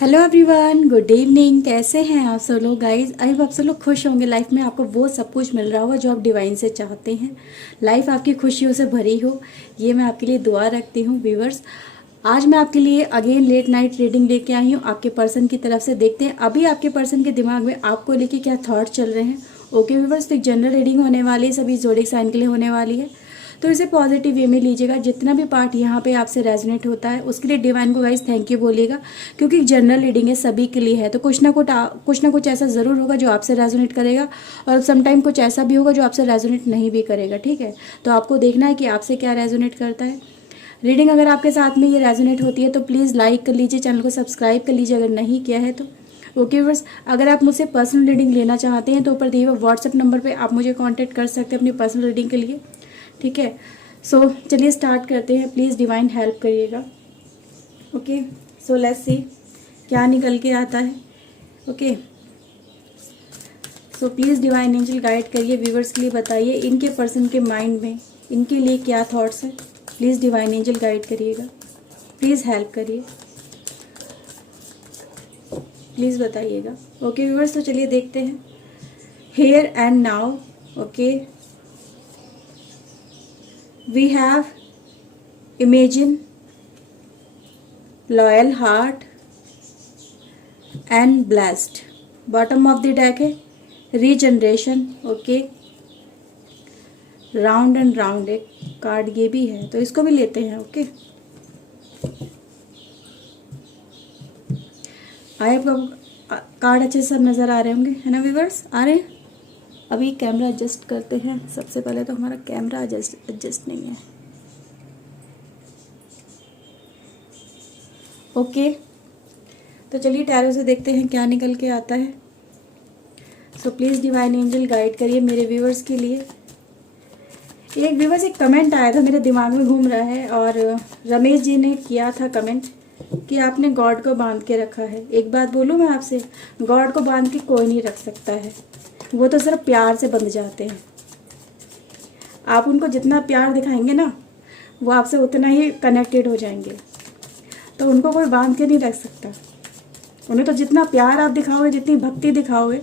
Hello everyone, good evening. कैसे हैं आप सब लोग गाइस? आई होप आप सब लोग खुश होंगे। लाइफ में आपको वो सब कुछ मिल रहा होगा जो आप डिवाइन से चाहते हैं। लाइफ आपकी खुशियों से भरी हो, ये मैं आपके लिए दुआ रखती हूँ व्यूवर्स। आज मैं आपके लिए अगेन लेट नाइट रीडिंग लेके आई हूँ आपके पर्सन की तरफ से। देखते हैं अभी आपके पर्सन के दिमाग में आपको लेके क्या थॉट चल रहे हैं। ओके व्यूवर्स, तो एक जनरल रीडिंग होने वाली है, सभी ज़ोडिएक साइन के लिए होने वाली है। तो इसे पॉजिटिव वे में लीजिएगा। जितना भी पार्ट यहाँ पे आपसे रेजोनेट होता है उसके लिए डिवाइन को गाइस थैंक यू बोलिएगा, क्योंकि जनरल रीडिंग है, सभी के लिए है। तो कुछ ना कुछ ऐसा ज़रूर होगा जो आपसे रेजोनेट करेगा, और समटाइम कुछ ऐसा भी होगा जो आपसे रेजोनेट नहीं भी करेगा। ठीक है, तो आपको देखना है कि आपसे क्या रेजोनेट करता है। रीडिंग अगर आपके साथ में ये रेजोनेट होती है तो प्लीज़ लाइक कर लीजिए, चैनल को सब्सक्राइब कर लीजिए अगर नहीं किया है तो। ओके व्यूअर्स, अगर आप मुझसे पर्सनल रीडिंग लेना चाहते हैं तो ऊपर दिए हुए व्हाट्सएप नंबर पे आप मुझे कांटेक्ट कर सकते हैं अपनी पर्सनल रीडिंग के लिए। ठीक है, सो चलिए स्टार्ट करते हैं। प्लीज़ डिवाइन हेल्प करिएगा। ओके, सो लेट्स सी क्या निकल के आता है। Okay, so please divine angel guide करिए, व्यूवर्स के लिए बताइए इनके पर्सन के माइंड में इनके लिए क्या थॉट्स हैं। प्लीज़ डिवाइन एंजल गाइड करिएगा, प्लीज़ हेल्प करिए, प्लीज़ बताइएगा। ओके व्यूवर्स, तो चलिए देखते हैं। Here and now. Okay, we have imagine, loyal heart and blessed. Bottom of the deck है regeneration. Okay, round and round एक कार्ड ये भी है, तो इसको भी लेते हैं। ओके, आए आपको कार्ड अच्छे से सब नज़र आ रहे होंगे, है ना व्यूवर्स? आ रहे हैं? अभी कैमरा एडजस्ट करते हैं। सबसे पहले तो हमारा कैमरा एडजस्ट नहीं है। ओके, तो चलिए टैरो से देखते हैं क्या निकल के आता है। So please divine angel guide करिए मेरे व्यूवर्स के लिए। एक व्यूवर्स एक कमेंट आया था, मेरे दिमाग में घूम रहा है, और रमेश जी ने किया था कमेंट कि आपने गॉड को बांध के रखा है। एक बात बोलूँ मैं आपसे, गॉड को बांध के कोई नहीं रख सकता है, वो तो सिर्फ प्यार से बंध जाते हैं। आप उनको जितना प्यार दिखाएंगे ना, वो आपसे उतना ही कनेक्टेड हो जाएंगे। तो उनको कोई बांध के नहीं रख सकता। उन्हें तो जितना प्यार आप दिखाओगे, जितनी भक्ति दिखाओगे,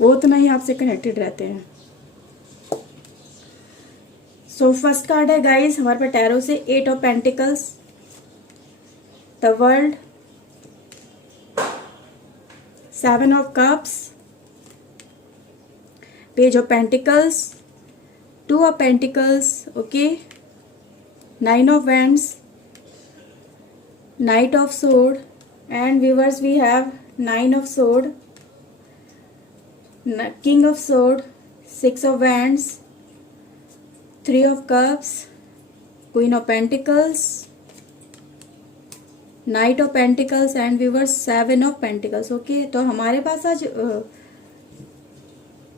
वो उतना ही आपसे कनेक्टेड रहते हैं। सो फर्स्ट कार्ड है गाइस हमारे पास टैरो से, 8 of pentacles, the world, 7 of cups, page of pentacles, 2 of pentacles, okay, 9 of wands, knight of sword, and viewers we have 9 of sword, king of sword, 6 of wands, 3 of cups, queen of pentacles, knight of pentacles, and viewers 7 of pentacles. Okay, तो हमारे पास आज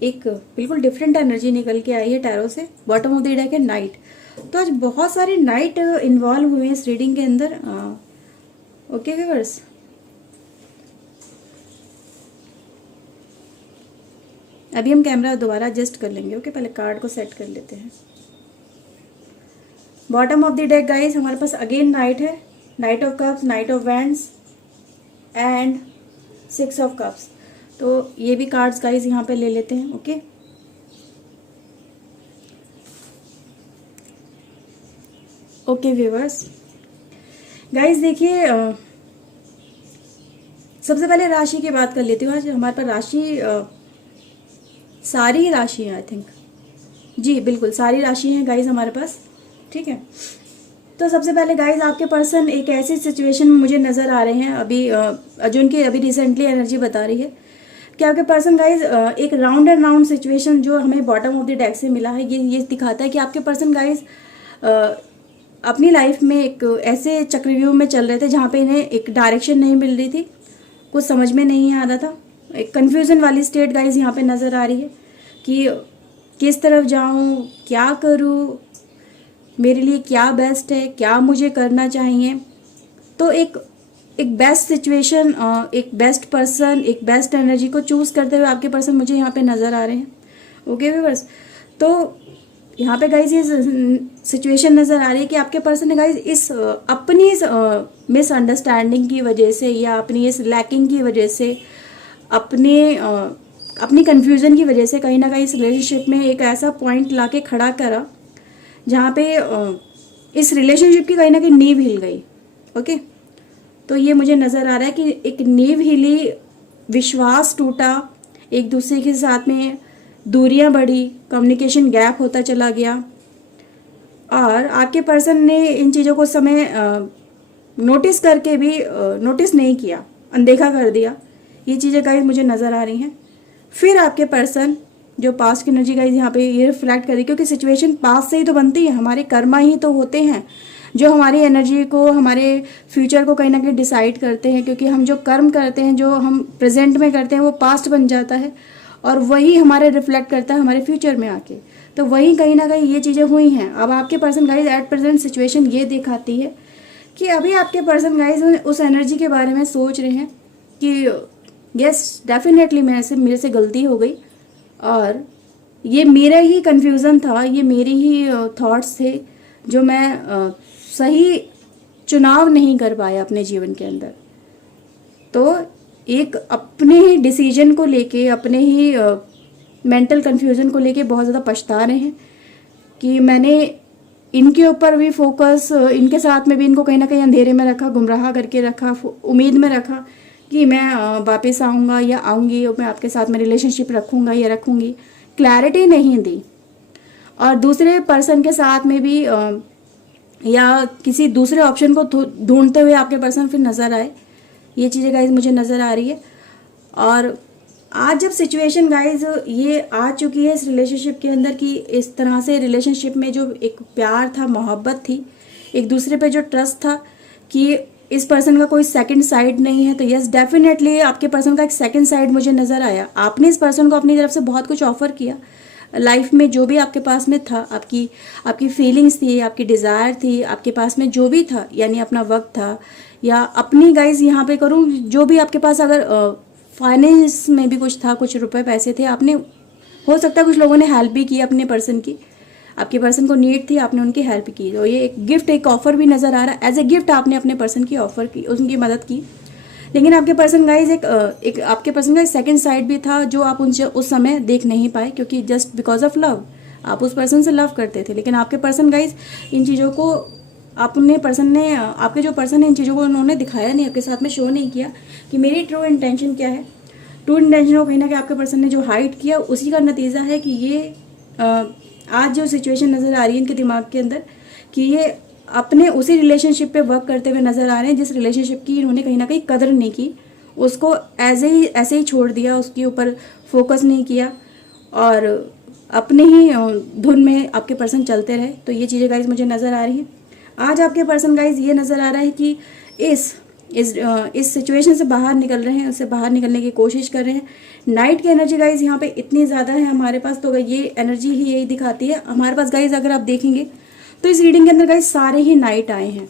एक बिल्कुल different energy निकल के आई है tarot से। Bottom of the deck है नाइट। तो आज बहुत सारे नाइट इन्वॉल्व हुए हैं इस रीडिंग के अंदर। ओके व्यूअर्स, अभी हम कैमरा दोबारा एडजस्ट कर लेंगे। ओके, पहले कार्ड को सेट कर लेते हैं। Bottom of the deck guys हमारे पास अगेन नाइट है, night of cups, night of wands and 6 of cups. तो ये भी कार्ड्स गाइस यहाँ पे ले लेते हैं। ओके, ओके व्यूअर्स, गाइस देखिए, सबसे पहले राशि की बात कर लेती हूँ। आज हमारे पास राशि सारी ही राशि है, आई थिंक। जी बिल्कुल, सारी राशि हैं गाइस हमारे पास। ठीक है, तो सबसे पहले गाइस आपके पर्सन एक ऐसी सिचुएशन में मुझे नज़र आ रहे हैं अभी, जो उनकी अभी रिसेंटली एनर्जी बता रही है कि आपके पर्सन गाइस एक राउंड एंड राउंड सिचुएशन जो हमें बॉटम ऑफ द डेक से मिला है, ये दिखाता है कि आपके पर्सन गाइस अपनी लाइफ में एक ऐसे चक्रव्यूह में चल रहे थे जहाँ पे इन्हें एक डायरेक्शन नहीं मिल रही थी, कुछ समझ में नहीं आ रहा था। एक कन्फ्यूज़न वाली स्टेट गाइस यहाँ पे नज़र आ रही है कि किस तरफ जाऊँ, क्या करूँ, मेरे लिए क्या बेस्ट है, क्या मुझे करना चाहिए। तो एक बेस्ट सिचुएशन, एक बेस्ट पर्सन, एक बेस्ट एनर्जी को चूज़ करते हुए आपके पर्सन मुझे यहाँ पे नज़र आ रहे हैं। ओके व्यूअर्स, तो यहाँ पे गाइज ये सिचुएशन नज़र आ रही है कि आपके पर्सन ने गाइज इस अपनी मिसअंडरस्टैंडिंग की वजह से या अपनी इस लैकिंग की वजह से अपनी कन्फ्यूज़न की वजह से कहीं ना कहीं इस रिलेशनशिप में एक ऐसा पॉइंट ला के खड़ा करा जहाँ पे इस रिलेशनशिप की कहीं ना कहीं नींव हिल गई। ओके, तो ये मुझे नज़र आ रहा है कि एक नींव हिली, विश्वास टूटा, एक दूसरे के साथ में दूरियां बढ़ी, कम्युनिकेशन गैप होता चला गया और आपके पर्सन ने इन चीज़ों को समय नोटिस करके भी नोटिस नहीं किया, अनदेखा कर दिया। ये चीज़ें गाइस मुझे नज़र आ रही हैं। फिर आपके पर्सन जो पास्ट की एनर्जी गाइस यहाँ पे ये रिफ्लेक्ट करी, क्योंकि सिचुएशन पास्ट से ही तो बनती है, हमारे कर्मा ही तो होते हैं जो हमारी एनर्जी को, हमारे फ्यूचर को कहीं ना कहीं डिसाइड करते हैं। क्योंकि हम जो कर्म करते हैं, जो हम प्रेजेंट में करते हैं, वो पास्ट बन जाता है और वही हमारे रिफ्लेक्ट करता है हमारे फ्यूचर में आके। तो वही कहीं ना कहीं ये चीज़ें हुई हैं। अब आपके person guys at present situation ये दिखाती है कि अभी आपके पर्सन गाइज उस एनर्जी के बारे में सोच रहे हैं कि यस डेफिनेटली मेरे से गलती हो गई और ये मेरा ही कन्फ्यूज़न था, ये मेरी ही थॉट्स थे जो मैं सही चुनाव नहीं कर पाया अपने जीवन के अंदर। तो एक अपने ही डिसीजन को लेके, अपने ही मेंटल कन्फ्यूज़न को लेके बहुत ज़्यादा पछता रहे हैं कि मैंने इनके ऊपर भी फोकस, इनके साथ में भी इनको कहीं ना कहीं अंधेरे में रखा, गुमराह करके रखा, उम्मीद में रखा कि मैं वापस आऊँगा या आऊँगी और मैं आपके साथ में रिलेशनशिप रखूँगा या रखूँगी, क्लैरिटी नहीं दी। और दूसरे पर्सन के साथ में भी या किसी दूसरे ऑप्शन को ढूंढते हुए आपके पर्सन फिर नज़र आए। ये चीज़ें गाइज मुझे नज़र आ रही है। और आज जब सिचुएशन गाइज ये आ चुकी है इस रिलेशनशिप के अंदर कि इस तरह से रिलेशनशिप में जो एक प्यार था, मोहब्बत थी, एक दूसरे पे जो ट्रस्ट था कि इस पर्सन का कोई सेकंड साइड नहीं है, तो यस डेफिनेटली आपके पर्सन का एक सेकंड साइड मुझे नज़र आया। आपने इस पर्सन को अपनी तरफ से बहुत कुछ ऑफर किया लाइफ में, जो भी आपके पास में था, आपकी फीलिंग्स थी, आपकी डिज़ायर थी, आपके पास में जो भी था, यानी अपना वक्त था या अपनी गाइज यहाँ पे करूँ जो भी आपके पास, अगर फाइनेंस में भी कुछ था, कुछ रुपए पैसे थे, आपने हो सकता है कुछ लोगों ने हेल्प भी की अपने पर्सन की, आपके पर्सन को नीड थी, आपने उनकी हेल्प की। तो ये एक गिफ्ट, एक ऑफर भी नज़र आ रहा है। एज ए गिफ्ट आपने अपने पर्सन की ऑफर की, उनकी मदद की। लेकिन आपके पर्सन गाइज एक आपके पर्सन का एक सेकंड साइड भी था जो आप उनसे उस समय देख नहीं पाए, क्योंकि जस्ट बिकॉज ऑफ लव आप उस पर्सन से लव करते थे। लेकिन आपके पर्सन गाइज इन चीज़ों को आपके जो पर्सन है इन चीज़ों को उन्होंने दिखाया नहीं, आपके साथ में शो नहीं किया कि मेरी ट्रू इंटेंशन क्या है। ट्रू इंटेंशन को कहीं ना कहीं आपके पर्सन ने जो हाइड किया, उसी का नतीजा है कि ये आज जो सिचुएशन नज़र आ रही है इनके दिमाग के अंदर कि ये अपने उसी रिलेशनशिप पे वर्क करते हुए नज़र आ रहे हैं जिस रिलेशनशिप की इन्होंने कहीं ना कहीं कदर नहीं की, उसको ऐसे ही छोड़ दिया, उसके ऊपर फोकस नहीं किया और अपने ही धुन में आपके पर्सन चलते रहे। तो ये चीज़ें गाइज मुझे नज़र आ रही हैं। आज आपके पर्सन गाइज ये नज़र आ रहा है कि इस सिचुएशन से बाहर निकल रहे हैं, उससे बाहर निकलने की कोशिश कर रहे हैं। नाइट की एनर्जी गाइज यहाँ पे इतनी ज़्यादा है हमारे पास, तो ये एनर्जी ही यही दिखाती है हमारे पास गाइज। अगर आप देखेंगे तो इस रीडिंग के अंदर गाइज सारे ही नाइट आए हैं।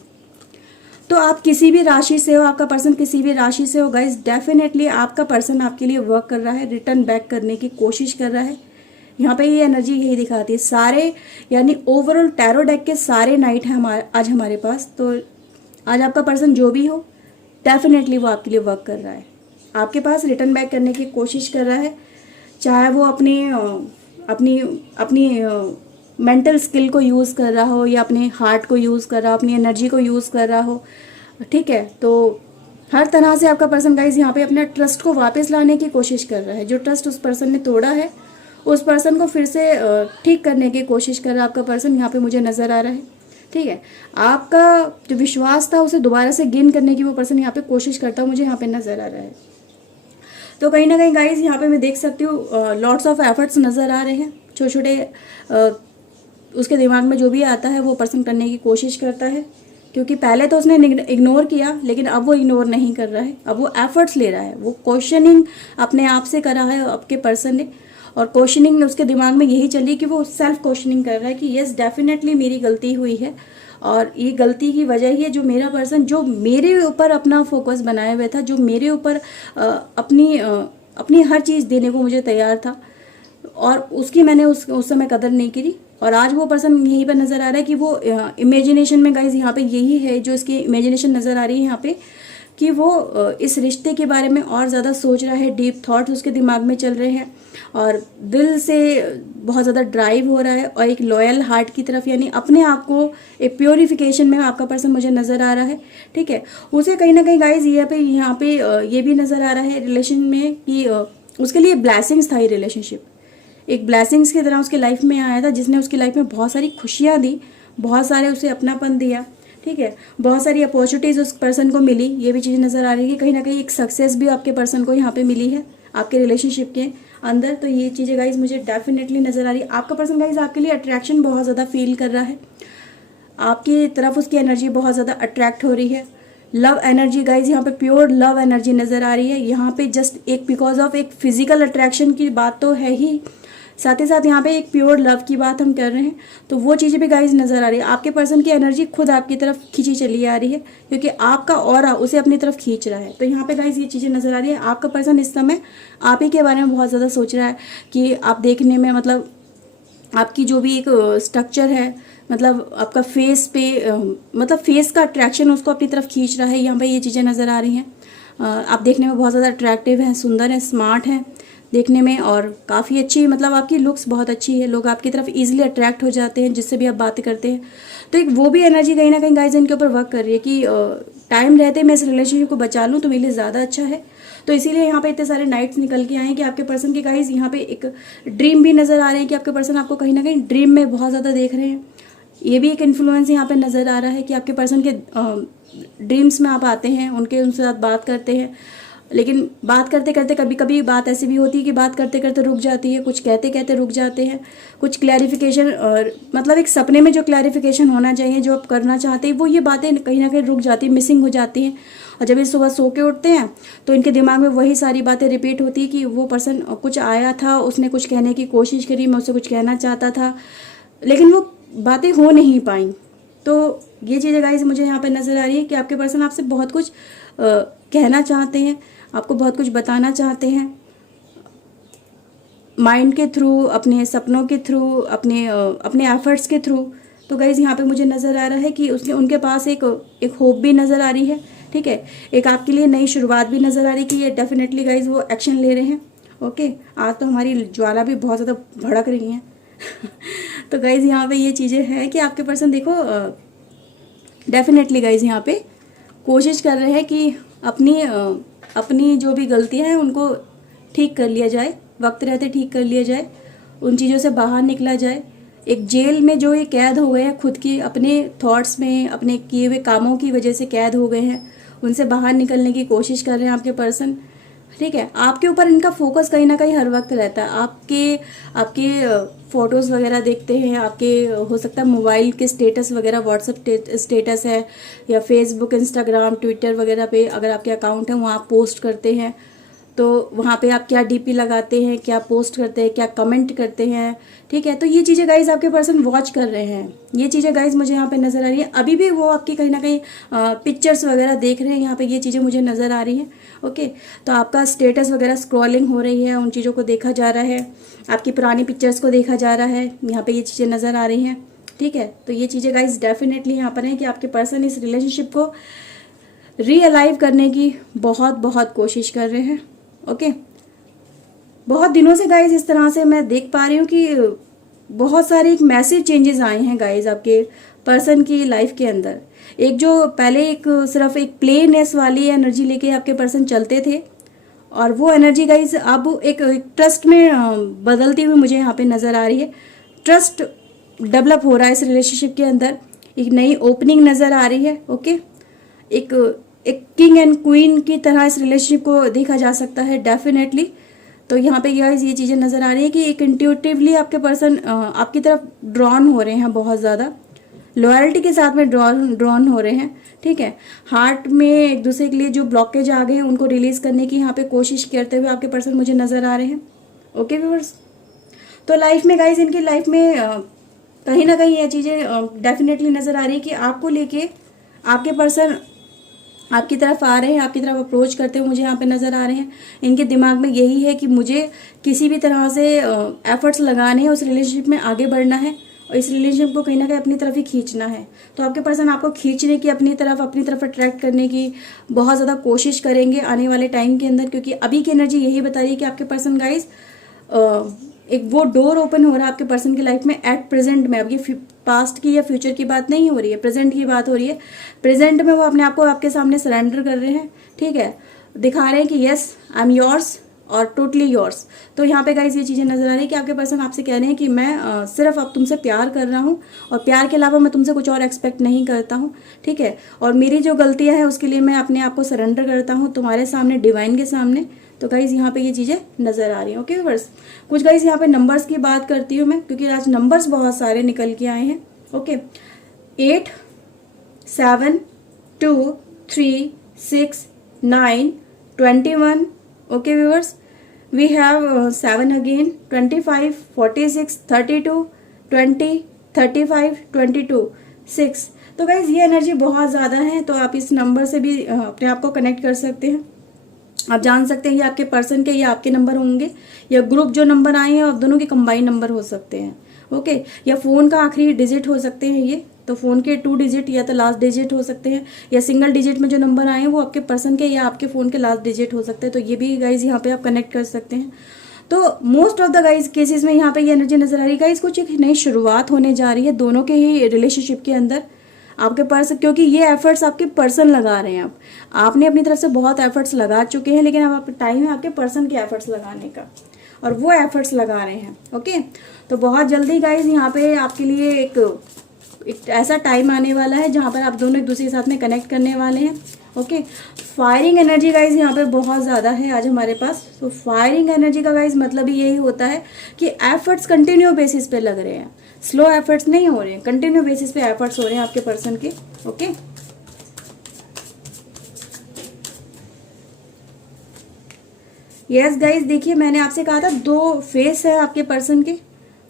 तो आप किसी भी राशि से हो, आपका पर्सन किसी भी राशि से हो गाइज, डेफिनेटली आपका पर्सन आपके लिए वर्क कर रहा है, रिटर्न बैक करने की कोशिश कर रहा है। यहाँ पे ये एनर्जी यही दिखाती है। सारे यानी ओवरऑल टैरो डेक के सारे नाइट हैं आज हमारे पास। तो आज आपका पर्सन जो भी हो, डेफिनेटली वो आपके लिए वर्क कर रहा है, आपके पास रिटर्न बैक करने की कोशिश कर रहा है। चाहे वो अपनी मेंटल स्किल को यूज़ कर रहा हो या अपने हार्ट को यूज़ कर रहा हो, अपनी एनर्जी को यूज़ कर रहा हो, ठीक है। तो हर तरह से आपका पर्सन गाइज यहाँ पे अपने ट्रस्ट को वापस लाने की कोशिश कर रहा है। जो ट्रस्ट उस पर्सन ने तोड़ा है, उस पर्सन को फिर से ठीक करने की कोशिश कर रहा है आपका पर्सन, यहाँ पे मुझे नज़र आ रहा है। ठीक है, आपका जो विश्वास था उसे दोबारा से गेन करने की वो पर्सन यहाँ पे कोशिश करता हुआ मुझे यहाँ पे नज़र आ रहा है। तो कहीं ना कहीं गाइज यहाँ पे मैं देख सकती हूँ लॉट्स ऑफ एफर्ट्स नज़र आ रहे हैं। छोटे छोटे उसके दिमाग में जो भी आता है वो पर्सन करने की कोशिश करता है, क्योंकि पहले तो उसने इग्नोर किया, लेकिन अब वो इग्नोर नहीं कर रहा है, अब वो एफर्ट्स ले रहा है। वो क्वेश्चनिंग अपने आप से करा है आपके पर्सन ने, और क्वेश्चनिंग उसके दिमाग में यही चली कि वो सेल्फ क्वेश्चनिंग कर रहा है कि यस डेफिनेटली मेरी गलती हुई है और ये गलती की वजह ही है जो मेरा पर्सन जो मेरे ऊपर अपना फोकस बनाए हुए था, जो मेरे ऊपर अपनी हर चीज़ देने को मुझे तैयार था और उसकी मैंने उस समय कदर नहीं करी। और आज वो पर्सन यहीं पर नज़र आ रहा है कि वो इमेजिनेशन में गाइज यहाँ पे यही है जो इसकी इमेजिनेशन नज़र आ रही है यहाँ पे, कि वो इस रिश्ते के बारे में और ज़्यादा सोच रहा है, डीप थॉट्स उसके दिमाग में चल रहे हैं और दिल से बहुत ज़्यादा ड्राइव हो रहा है और एक लॉयल हार्ट की तरफ, यानी अपने आप को एक प्योरिफिकेशन में आपका पर्सन मुझे नज़र आ रहा है। ठीक है, उसे कहीं ना कहीं गाइज यहाँ पे ये भी नज़र आ रहा है रिलेशन में कि उसके लिए ब्लेसिंग्स था, ये रिलेशनशिप एक ब्लेसिंग्स की तरह उसके लाइफ में आया था, जिसने उसकी लाइफ में बहुत सारी खुशियाँ दी, बहुत सारे उसे अपनापन दिया। ठीक है, बहुत सारी अपॉर्चुनिटीज़ उस पर्सन को मिली, ये भी चीज़ नज़र आ रही है। कहीं ना कहीं एक सक्सेस भी आपके पर्सन को यहाँ पे मिली है आपके रिलेशनशिप के अंदर। तो ये चीज़ें गाइज मुझे डेफिनेटली नज़र आ रही है। आपका पर्सन गाइज आपके लिए अट्रैक्शन बहुत ज़्यादा फील कर रहा है, आपकी तरफ उसकी एनर्जी बहुत ज़्यादा अट्रैक्ट हो रही है। लव एनर्जी गाइज यहाँ पे प्योर लव एनर्जी नज़र आ रही है। यहाँ पे जस्ट एक बिकॉज ऑफ एक फिजिकल अट्रैक्शन की बात तो है ही, साथ ही साथ यहाँ पे एक प्योर लव की बात हम कर रहे हैं, तो वो चीज़ें भी गाइज नज़र आ रही है। आपके पर्सन की एनर्जी खुद आपकी तरफ खींची चली आ रही है, क्योंकि आपका ऑरा उसे अपनी तरफ खींच रहा है। तो यहाँ पे गाइज ये चीज़ें नज़र आ रही है। आपका पर्सन इस समय आप ही के बारे में बहुत ज़्यादा सोच रहा है कि आप देखने में, मतलब आपकी जो भी एक स्ट्रक्चर है, मतलब आपका फेस पे मतलब फेस का अट्रैक्शन उसको अपनी तरफ खींच रहा है। यहाँ पे ये चीज़ें नज़र आ रही हैं। आप देखने में बहुत ज़्यादा अट्रैक्टिव हैं, सुंदर हैं, स्मार्ट हैं देखने में और काफ़ी अच्छी, मतलब आपकी लुक्स बहुत अच्छी है। लोग आपकी तरफ इजीली अट्रैक्ट हो जाते हैं जिससे भी आप बातें करते हैं। तो एक वो भी एनर्जी कहीं ना कहीं गाइज इनके ऊपर वर्क कर रही है कि टाइम रहते मैं इस रिलेशनशिप को बचा लूँ तो मेरे लिए ज़्यादा अच्छा है। तो इसीलिए यहाँ पे इतने सारे नाइट्स निकल के आए हैं कि आपके पर्सन के गाइज यहाँ पे एक ड्रीम भी नज़र आ रहे हैं कि आपके पर्सन आपको कहीं ना कहीं ड्रीम में बहुत ज़्यादा देख रहे हैं। ये भी एक इन्फ्लुएंस यहाँ पे नज़र आ रहा है कि आपके पर्सन के ड्रीम्स में आप आते हैं, उनसे साथ बात करते हैं, लेकिन बात करते करते कभी कभी बात ऐसी भी होती है कि बात करते करते रुक जाती है, कुछ कहते कहते रुक जाते हैं, कुछ क्लैरिफिकेशन और मतलब एक सपने में जो क्लैरिफिकेशन होना चाहिए, जो आप करना चाहते हैं, वो ये बातें कहीं ना कहीं रुक जाती है, मिसिंग हो जाती हैं। और जब ये सुबह सो के उठते हैं तो इनके दिमाग में वही सारी बातें रिपीट होती है कि वो पर्सन कुछ आया था, उसने कुछ कहने की कोशिश करी, मैं उससे कुछ कहना चाहता था, लेकिन वो बातें हो नहीं पाई। तो ये चीज़ें गाइस मुझे यहाँ पे नज़र आ रही है कि आपके पर्सन आपसे बहुत कुछ कहना चाहते हैं, आपको बहुत कुछ बताना चाहते हैं, माइंड के थ्रू, अपने सपनों के थ्रू, अपने एफर्ट्स के थ्रू। तो गाइज यहाँ पे मुझे नज़र आ रहा है कि उनके पास एक होप भी नज़र आ रही है। ठीक है, एक आपके लिए नई शुरुआत भी नज़र आ रही है कि ये डेफिनेटली गाइज वो एक्शन ले रहे हैं। ओके, आज तो हमारी ज्वाला भी बहुत ज़्यादा भड़क रही हैं तो गाइज यहाँ पे ये चीज़ें हैं कि आपके पर्सन देखो डेफिनेटली गाइज यहाँ पे कोशिश कर रहे हैं कि अपनी जो भी गलतियाँ हैं उनको ठीक कर लिया जाए, वक्त रहते ठीक कर लिया जाए, उन चीज़ों से बाहर निकला जाए। एक जेल में जो ये कैद हो गए हैं, खुद की अपने थॉट्स में, अपने किए हुए कामों की वजह से कैद हो गए हैं, उनसे बाहर निकलने की कोशिश कर रहे हैं आपके पर्सन। ठीक है, आपके ऊपर इनका फोकस कहीं ना कहीं हर वक्त रहता है। आपके फ़ोटोज़ वगैरह देखते हैं, आपके हो सकता है मोबाइल के स्टेटस वगैरह, व्हाट्सएप स्टेटस है या फेसबुक, इंस्टाग्राम, ट्विटर वगैरह पे अगर आपके अकाउंट है वहाँ आप पोस्ट करते हैं, तो वहाँ पे आप क्या डीपी लगाते हैं, क्या पोस्ट करते हैं, क्या कमेंट करते हैं। ठीक है, तो ये चीज़ें गाइज आपके पर्सन वॉच कर रहे हैं। ये चीज़ें गाइज मुझे यहाँ पे नज़र आ रही है। अभी भी वो आपकी कहीं ना कहीं पिक्चर्स वगैरह देख रहे हैं, यहाँ पे ये चीज़ें मुझे नज़र आ रही हैं। ओके, तो आपका स्टेटस वगैरह स्क्रॉलिंग हो रही है, उन चीज़ों को देखा जा रहा है, आपकी पुरानी पिक्चर्स को देखा जा रहा है, यहाँ पे ये चीज़ें नज़र आ रही हैं। ठीक है, तो ये चीज़ें गाइज डेफिनेटली यहाँ पर है कि आपके पर्सन इस रिलेशनशिप को रीअलाइव करने की बहुत बहुत कोशिश कर रहे हैं। ओके, बहुत दिनों से गाइज इस तरह से मैं देख पा रही हूँ कि बहुत सारे एक मैसिव चेंजेस आए हैं गाइज आपके पर्सन की लाइफ के अंदर। एक जो पहले एक सिर्फ एक प्लेनेस वाली एनर्जी लेके आपके पर्सन चलते थे, और वो एनर्जी गाइज अब एक ट्रस्ट में बदलती हुई मुझे यहाँ पे नज़र आ रही है। ट्रस्ट डेवलप हो रहा है इस रिलेशनशिप के अंदर, एक नई ओपनिंग नज़र आ रही है। ओके, एक किंग एंड क्वीन की तरह इस रिलेशनशिप को देखा जा सकता है डेफिनेटली। तो यहाँ पे गाइस ये चीज़ें नज़र आ रही है कि एक इंट्यूटिवली आपके पर्सन आपकी तरफ ड्रॉन हो रहे हैं, बहुत ज़्यादा लॉयल्टी के साथ में ड्रॉन हो रहे हैं। ठीक है, हार्ट में एक दूसरे के लिए जो ब्लॉकेज आ गए हैं उनको रिलीज़ करने की यहाँ पे कोशिश करते हुए आपके पर्सन मुझे नज़र आ रहे हैं। ओके व्यूअर्स, तो लाइफ में गाइस इनकी लाइफ में कहीं ना कहीं ये चीज़ें डेफिनेटली नज़र आ रही है कि आपको लेके आपके पर्सन आपकी तरफ आ रहे हैं, आपकी तरफ अप्रोच करते हुए मुझे यहाँ पे नज़र आ रहे हैं। इनके दिमाग में यही है कि मुझे किसी भी तरह से एफर्ट्स लगाने हैं, उस रिलेशनशिप में आगे बढ़ना है और इस रिलेशनशिप को कहीं ना कहीं अपनी तरफ ही खींचना है। तो आपके पर्सन आपको खींचने की, अपनी तरफ अट्रैक्ट करने की बहुत ज़्यादा कोशिश करेंगे आने वाले टाइम के अंदर, क्योंकि अभी की एनर्जी यही बता रही है कि आपके पर्सन गाइज एक वो डोर ओपन हो रहा है आपके पर्सन की लाइफ में एट प्रेजेंट में। अब ये पास्ट की या फ्यूचर की बात नहीं हो रही है, प्रेजेंट की बात हो रही है। प्रेजेंट में वो अपने आप को आपके सामने सरेंडर कर रहे हैं, ठीक है, दिखा रहे हैं कि यस आई एम योर्स और टोटली योर्स। तो यहाँ पे गाइज ये चीज़ें नजर आ रही है कि आपके पर्सन आपसे कह रहे हैं कि मैं सिर्फ अब तुमसे प्यार कर रहा हूँ और प्यार के अलावा मैं तुमसे कुछ और एक्सपेक्ट नहीं करता हूँ, ठीक है, और मेरी जो गलतियाँ हैं उसके लिए मैं अपने आप को सरेंडर करता हूँ तुम्हारे सामने, डिवाइन के सामने। तो गाइज यहाँ पे ये चीज़ें नजर आ रही हैं। ओके व्यूअर्स, कुछ गाइज यहाँ पे नंबर्स की बात करती हूँ मैं, क्योंकि आज नंबर्स बहुत सारे निकल के आए हैं। Okay, 8, 7, 2, 3, 6, 9, 21. Okay viewers, we have 7 again, 25, 46, 32, 20, 35, 22, 6। तो गाइज ये एनर्जी बहुत ज़्यादा है, तो आप इस नंबर से भी अपने आप को कनेक्ट कर सकते हैं। आप जान सकते हैं ये आपके पर्सन के या आपके नंबर होंगे, या ग्रुप जो नंबर आए हैं आप दोनों के कंबाइन नंबर हो सकते हैं। ओके, या फोन का आखिरी डिजिट हो सकते हैं ये, तो फोन के 2 डिजिट या तो लास्ट डिजिट हो सकते हैं, या सिंगल डिजिट में जो नंबर आए हैं वो आपके पर्सन के या आपके फोन के लास्ट डिजिट हो सकते हैं। तो ये भी गाइज यहाँ पे आप कनेक्ट कर सकते हैं। तो most of the guys cases में यहाँ पे ये एनर्जी नजर आ रही है गाइज, कुछ एक नई शुरुआत होने जा रही है दोनों के ही रिलेशनशिप के अंदर आपके पर्सन, क्योंकि ये एफर्ट्स आपके पर्सन लगा रहे हैं। अब आपने अपनी तरफ से बहुत एफर्ट्स लगा चुके हैं, लेकिन अब टाइम है आपके पर्सन के एफर्ट्स लगाने का, और वो एफर्ट्स लगा रहे हैं। ओके, तो बहुत जल्दी गाइज यहाँ पे आपके लिए एक ऐसा टाइम आने वाला है जहाँ पर आप दोनों एक दूसरे के साथ में कनेक्ट करने वाले हैं। ओके, फायरिंग एनर्जी गाइज यहाँ पे बहुत ज़्यादा है आज हमारे पास। तो फायरिंग एनर्जी का गाइज मतलब ही यही होता है कि एफर्ट्स कंटिन्यू बेसिस पे लग रहे हैं, स्लो एफर्ट्स नहीं हो रहे हैं, कंटिन्यू बेसिस पे एफर्ट्स हो रहे हैं आपके पर्सन के। ओके, यस गाइज, देखिए मैंने आपसे कहा था 2 फेस है आपके पर्सन के,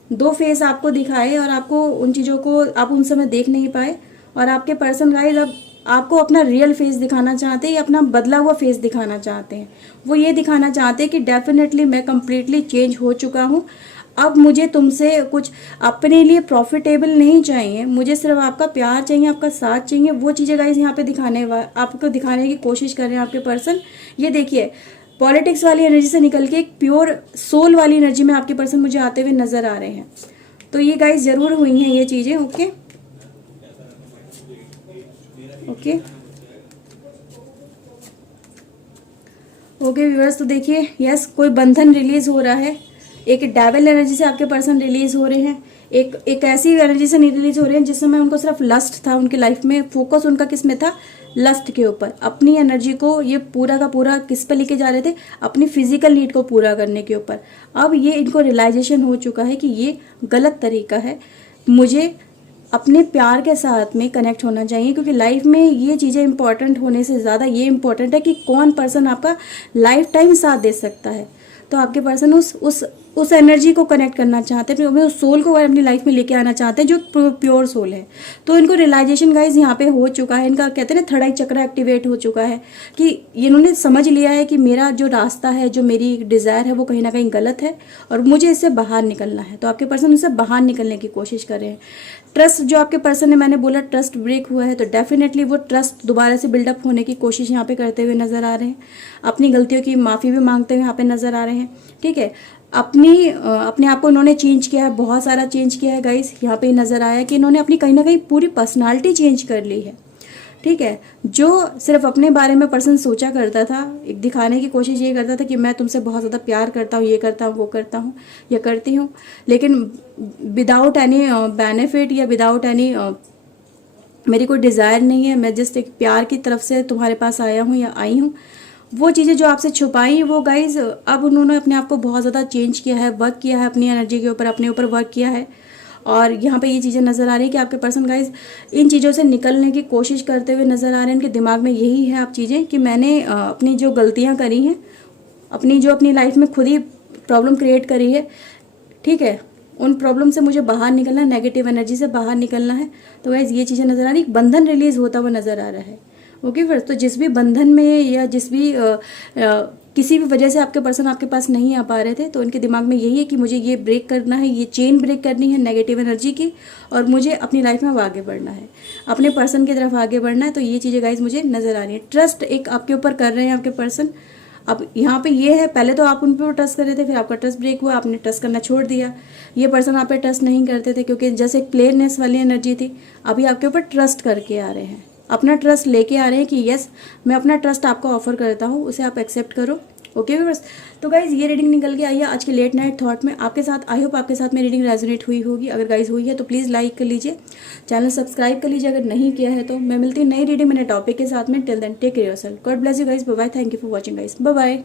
2 फेस आपको दिखाए और आपको उन चीज़ों को आप उन समय देख नहीं पाए, और आपके पर्सन गाइज अब आपको अपना रियल फेस दिखाना चाहते हैं या अपना बदला हुआ फेस दिखाना चाहते हैं। वो ये दिखाना चाहते हैं कि डेफिनेटली मैं कंप्लीटली चेंज हो चुका हूँ, अब मुझे तुमसे कुछ अपने लिए प्रॉफिटेबल नहीं चाहिए, मुझे सिर्फ आपका प्यार चाहिए, आपका साथ चाहिए। वो चीज़ें गाइज यहाँ पे आपको दिखाने की कोशिश कर रहे हैं आपके पर्सन। ये देखिए, पॉलिटिक्स वाली एनर्जी से निकल के एक प्योर सोल वाली एनर्जी में आपके पर्सन मुझे आते हुए नजर आ रहे हैं। तो ये गाइज जरूर हुई हैं ये चीज़ें। ओके ओके ओके व्यूअर्स, तो देखिए यस, कोई बंधन रिलीज हो रहा है, एक डेविल एनर्जी से आपके पर्सन रिलीज हो रहे हैं, एक ऐसी एनर्जी से नहीं रिलीज हो रहे हैं जिस समय उनको सिर्फ लस्ट था उनकी लाइफ में, फोकस उनका किस में था, लस्ट के ऊपर। अपनी एनर्जी को ये पूरा का पूरा किस पे लेके जा रहे थे, अपनी फिजिकल नीड को पूरा करने के ऊपर। अब ये इनको रियलाइजेशन हो चुका है कि ये गलत तरीका है, मुझे अपने प्यार के साथ में कनेक्ट होना चाहिए, क्योंकि लाइफ में ये चीज़ें इंपॉर्टेंट होने से ज़्यादा ये इंपॉर्टेंट है कि कौन पर्सन आपका लाइफ टाइम साथ दे सकता है। तो आपके पर्सन उस एनर्जी को कनेक्ट करना चाहते हैं, उस सोल को अपनी लाइफ में लेके आना चाहते हैं जो प्योर सोल है। तो इनको रियलाइजेशन गाइज यहाँ पे हो चुका है, इनका कहते हैं ना थर्ड आई चक्र एक्टिवेट हो चुका है, कि इन्होंने समझ लिया है कि मेरा जो रास्ता है, जो मेरी डिज़ायर है, वो कहीं ना कहीं गलत है और मुझे इससे बाहर निकलना है। तो आपके पर्सन उससे बाहर निकलने की कोशिश कर रहे हैं। ट्रस्ट जो आपके पर्सन है, मैंने बोला ट्रस्ट ब्रेक हुआ है, तो डेफिनेटली वो ट्रस्ट दोबारा से बिल्डअप होने की कोशिश यहाँ पे करते हुए नजर आ रहे हैं, अपनी गलतियों की माफ़ी भी मांगते हुए यहाँ पे नजर आ रहे हैं। ठीक है, अपने आप को उन्होंने चेंज किया है, बहुत सारा चेंज किया है गाइस। यहाँ पे नजर आया कि इन्होंने अपनी कहीं ना कहीं पूरी पर्सनालिटी चेंज कर ली है। ठीक है, जो सिर्फ अपने बारे में पर्सन सोचा करता था, एक दिखाने की कोशिश ये करता था कि मैं तुमसे बहुत ज़्यादा प्यार करता हूँ, ये करता हूँ, वो करता हूँ या करती हूँ, लेकिन विदाउट एनी बेनिफिट या विदाउट एनी मेरी कोई डिज़ायर नहीं है, मैं जस्ट एक प्यार की तरफ से तुम्हारे पास आया हूँ या आई हूँ। वो चीज़ें जो आपसे छुपाई, वो गाइज अब उन्होंने अपने आप को बहुत ज़्यादा चेंज किया है, वर्क किया है अपनी एनर्जी के ऊपर, अपने ऊपर वर्क किया है। और यहाँ पे ये चीज़ें नज़र आ रही है कि आपके पर्सन गाइज इन चीज़ों से निकलने की कोशिश करते हुए नज़र आ रहे हैं। इनके दिमाग में यही है आप चीज़ें कि मैंने अपनी जो गलतियाँ करी हैं, अपनी लाइफ में खुद ही प्रॉब्लम क्रिएट करी है, ठीक है, उन प्रॉब्लम से मुझे बाहर निकलना है, नेगेटिव एनर्जी से बाहर निकलना है। तो गाइज ये चीज़ें नज़र आ रही, बंधन रिलीज होता हुआ नज़र आ रहा है। ओके फ्रेंड्स, तो जिस भी बंधन में या जिस भी किसी भी वजह से आपके पर्सन आपके पास नहीं आ पा रहे थे, तो उनके दिमाग में यही है कि मुझे ये ब्रेक करना है, ये चेन ब्रेक करनी है नेगेटिव एनर्जी की, और मुझे अपनी लाइफ में अब आगे बढ़ना है, अपने पर्सन की तरफ आगे बढ़ना है। तो ये चीज़ें गाइज मुझे नज़र आ रही है। ट्रस्ट एक आपके ऊपर कर रहे हैं आपके पर्सन। अब यहाँ पे ये है, पहले तो आप उन पर ट्रस्ट कर रहे थे, फिर आपका ट्रस्ट ब्रेक हुआ, आपने ट्रस्ट करना छोड़ दिया। ये पर्सन आप पे ट्रस्ट नहीं करते थे क्योंकि जैसे एक प्लेननेस वाली एनर्जी थी, अभी आपके ऊपर ट्रस्ट करके आ रहे हैं, अपना ट्रस्ट लेके आ रहे हैं कि यस मैं अपना ट्रस्ट आपको ऑफर करता हूँ, उसे आप एक्सेप्ट करो। ओके व्यूअर्स, तो गाइज ये रीडिंग निकल के आई है आज के लेट नाइट थॉट में आपके साथ। आई होप आपके साथ मेरी रीडिंग रेजोनेट हुई होगी। अगर गाइज हुई है तो प्लीज़ लाइक कर लीजिए, चैनल सब्सक्राइब कर लीजिए अगर नहीं किया है तो। मैं मिलती हूँ नई रीडिंग में नए टॉपिक के साथ में। Till then take care yourself, God bless you guys, bye bye, thank you for watching guys, bye bye.